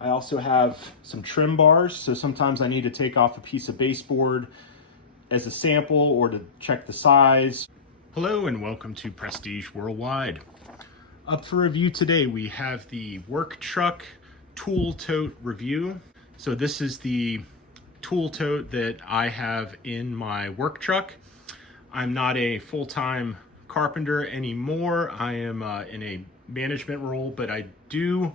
I also have some trim bars, so sometimes I need to take off a piece of baseboard as a sample or to check the size. Hello and welcome to Prestige Worldwide. Up for review today, we have the work truck tool tote review. So this is the tool tote that I have in my work truck. I'm not a full-time carpenter anymore. I am in a management role, but I do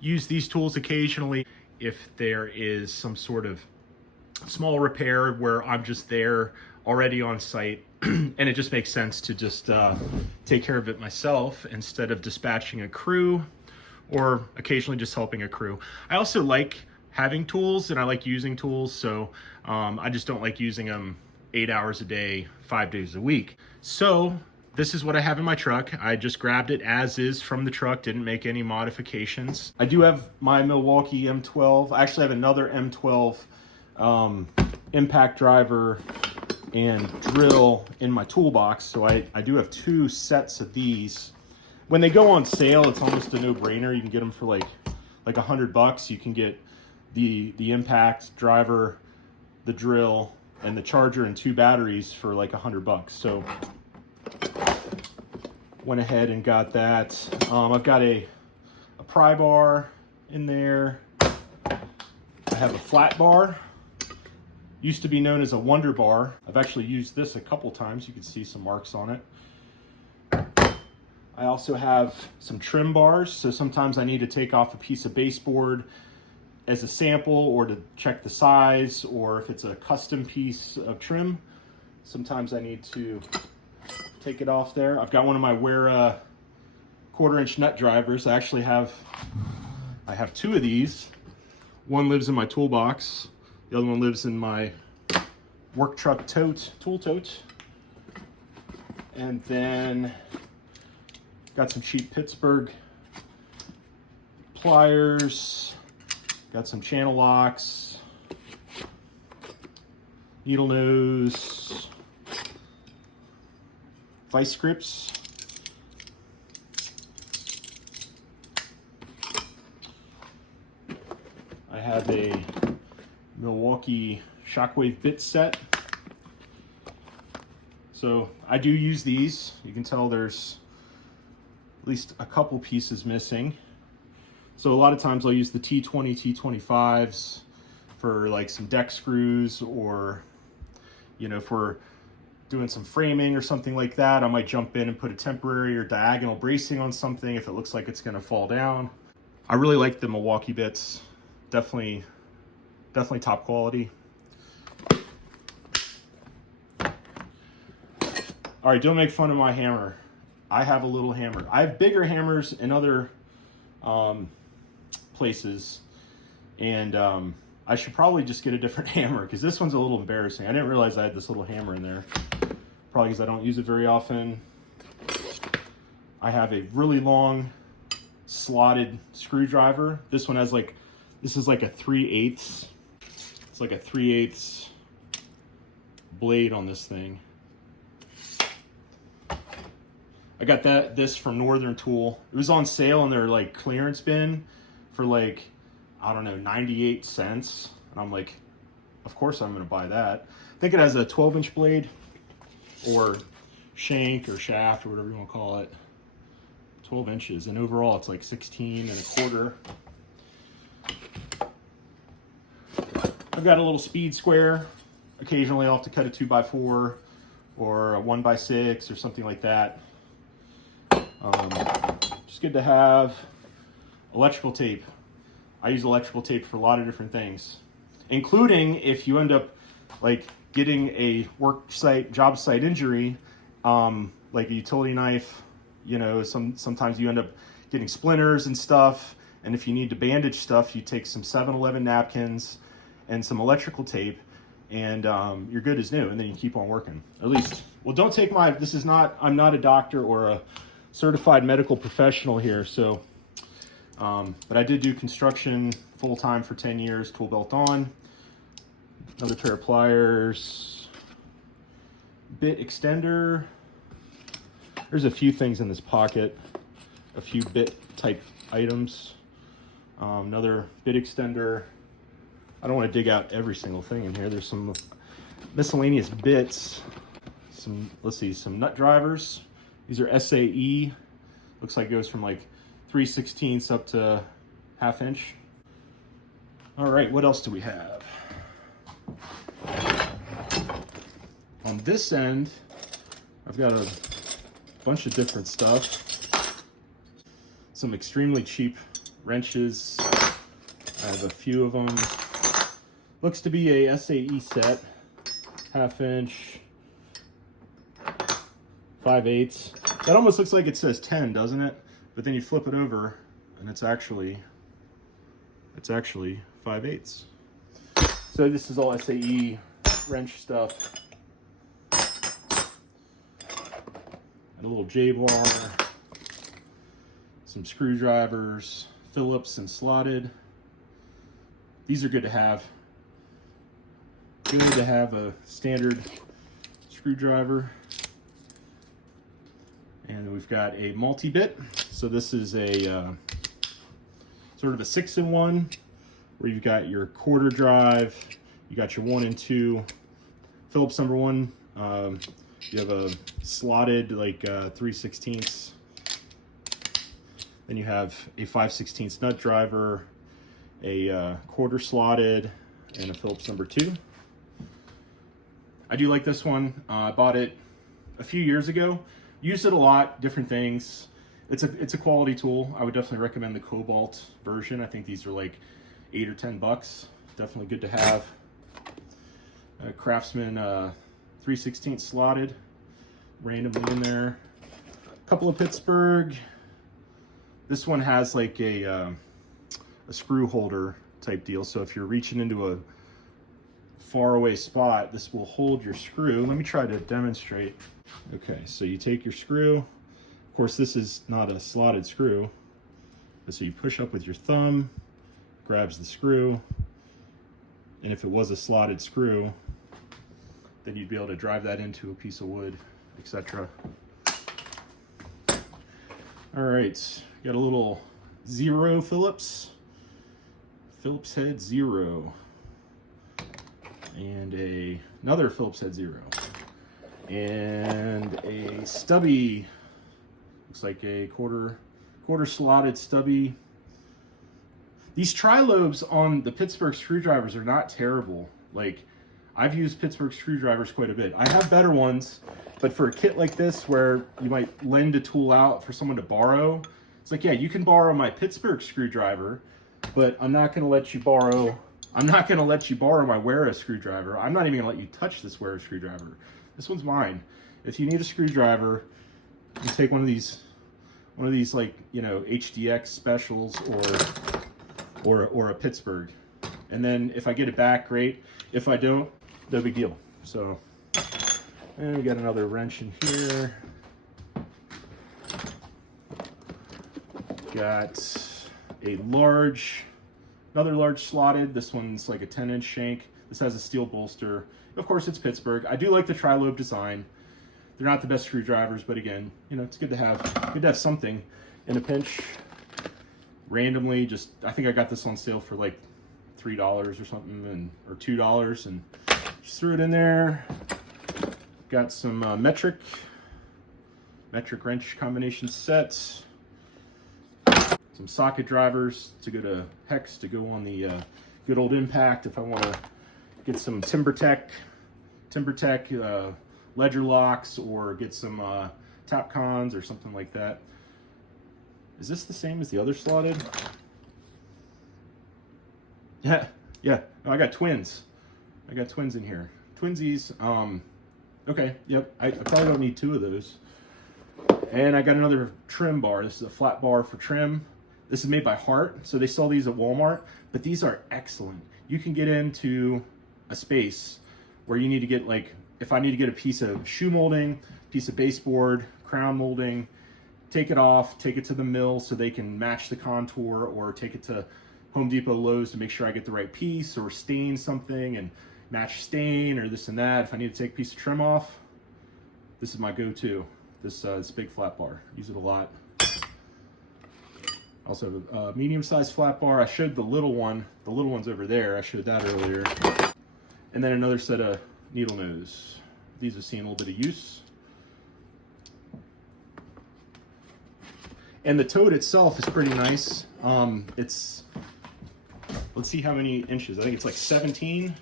use these tools occasionally if there is some sort of small repair where I'm just there already on site and it just makes sense to just take care of it myself instead of dispatching a crew or occasionally just helping a crew. I also like having tools and I like using tools, so I just don't like using them 8 hours a day, 5 days a week. So this is what I have in my truck. I just grabbed it as is from the truck, didn't make any modifications. I do have my Milwaukee M12. I actually have another M12 impact driver and drill in my toolbox. So I do have two sets of these. When they go on sale, it's almost a no-brainer. You can get them for like $100. You can get the impact driver, the drill, and the charger and two batteries for like $100. So went ahead and got that. I've got a pry bar in there. I have a flat bar. Used to be known as a Wonder Bar. I've actually used this a couple times. You can see some marks on it. I also have some trim bars. So sometimes I need to take off a piece of baseboard as a sample or to check the size, or if it's a custom piece of trim, sometimes I need to take it off there. I've got one of my Wera 1/4-inch nut drivers. I have two of these. One lives in my toolbox. The other one lives in my work truck tote, tool tote. And then got some cheap Pittsburgh pliers. Got some channel locks, needle nose, vice grips. I have a Milwaukee Shockwave bit set. So I do use these. You can tell there's at least a couple pieces missing. So a lot of times I'll use the T20, T25s for like some deck screws, or, you know, if we're doing some framing or something like that, I might jump in and put a temporary or diagonal bracing on something if it looks like it's gonna fall down. I really like the Milwaukee bits. Definitely top quality. All right, don't make fun of my hammer. I have a little hammer. I have bigger hammers in other places, and I should probably just get a different hammer because this one's a little embarrassing. I didn't realize I had this little hammer in there, probably because I don't use it very often. I have a really long slotted screwdriver. This one has this is like a 3/8. It's like a 3/8 blade on this thing. I got this from Northern Tool. It was on sale in their like clearance bin for like, I don't know, 98 cents. And I'm like, of course I'm gonna buy that. I think it has a 12-inch blade or shank or shaft or whatever you wanna call it. 12 inches, and overall it's like 16 1/4. I've got a little speed square. Occasionally I'll have to cut a 2x4 or a 1x6 or something like that. Just good to have. Electrical tape. I use electrical tape for a lot of different things, including if you end up like getting a job site injury, like a utility knife. You know, sometimes you end up getting splinters and stuff, and if you need to bandage stuff, you take some 7-Eleven napkins and some electrical tape, and you're good as new, and then you keep on working. At least, well, don't take my, I'm not a doctor or a certified medical professional here, so, but I did do construction full-time for 10 years, tool belt on, another pair of pliers, bit extender. There's a few things in this pocket, a few bit type items. Another bit extender. I don't want to dig out every single thing in here. There's some miscellaneous bits. Let's see, some nut drivers. These are SAE. Looks like it goes from like 3/16 up to 1/2 inch. All right, what else do we have? On this end, I've got a bunch of different stuff. Some extremely cheap wrenches. I have a few of them. Looks to be a SAE set, 1/2 inch, 5/8. That almost looks like it says 10, doesn't it? But then you flip it over and it's actually 5/8. So this is all SAE wrench stuff. And a little J-bar, some screwdrivers, Phillips and slotted. These are good to have. Good to have a standard screwdriver. And then we've got a multi-bit. So this is a sort of a 6-in-1, where you've got your quarter drive, you got your 1 and 2 Phillips number 1. You have a slotted like 3/16. Then you have a 5/16 nut driver, a quarter slotted, and a Phillips number 2. I do like this one. I bought it a few years ago. Used it a lot, different things. It's a quality tool. I would definitely recommend the Cobalt version. I think these are like $8 or $10. Definitely good to have. Craftsman 3/16 slotted, randomly in there. A couple of Pittsburgh. This one has like a screw holder type deal. So if you're reaching into a far away spot, this will hold your screw. Let me try to demonstrate. Okay, so you take your screw. Of course, this is not a slotted screw. So you push up with your thumb, grabs the screw, and if it was a slotted screw, then you'd be able to drive that into a piece of wood, etc. All right, got a little Zero Phillips head Zero, and another Phillips head Zero, and a stubby. Looks like a quarter slotted stubby. These tri-lobes on the Pittsburgh screwdrivers are not terrible. Like, I've used Pittsburgh screwdrivers quite a bit. I have better ones, but for a kit like this where you might lend a tool out for someone to borrow, it's like, yeah, you can borrow my Pittsburgh screwdriver, but I'm not going to let you borrow my Wera screwdriver. I'm not even going to let you touch this Wera screwdriver. This one's mine. If you need a screwdriver, you take one of these like, you know, HDX specials or a Pittsburgh. And then if I get it back, great. If I don't, no big deal. So, and we got another wrench in here. Got another large slotted. This one's like a 10-inch shank. This has a steel bolster. Of course, it's Pittsburgh. I do like the tri-lobe design. They're not the best screwdrivers, but again, you know, it's good to have something in a pinch. Randomly, I think I got this on sale for like $3 or something, or $2, and just threw it in there. Got some metric wrench combination sets. Some socket drivers to go to hex to go on the good old impact if I want to get some TimberTech ledger locks, or get some Tapcons or something like that. Is this the same as the other slotted? Yeah. No, I got twins. I got twins in here. Twinsies. Okay. Yep. I probably don't need 2 of those. And I got another trim bar. This is a flat bar for trim. This is made by Hart, so they sell these at Walmart, but these are excellent. You can get into a space where you need to get, like, if I need to get a piece of shoe molding, piece of baseboard, crown molding, take it off, take it to the mill so they can match the contour, or take it to Home Depot, Lowe's to make sure I get the right piece, or stain something and match stain, or this and that. If I need to take a piece of trim off, this is my go-to. This big flat bar. Use it a lot. Also have a medium-sized flat bar. I showed the little one. The little one's over there. I showed that earlier. And then another set of needle nose. These have seen a little bit of use. And the Tote itself is pretty nice. It's, let's see how many inches. I think it's like 17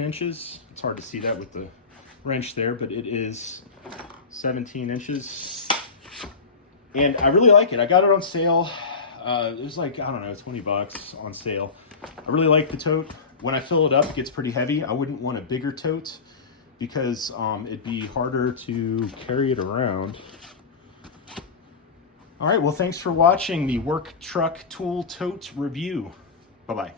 inches. It's hard to see that with the wrench there, but it is 17 inches. And I really like it. I got it on sale. It was like, I don't know, 20 bucks on sale. I really like the Tote. When I fill it up, it gets pretty heavy. I wouldn't want a bigger Tote because it'd be harder to carry it around. All right, well, thanks for watching the Work Truck Tool Tote review. Bye-bye.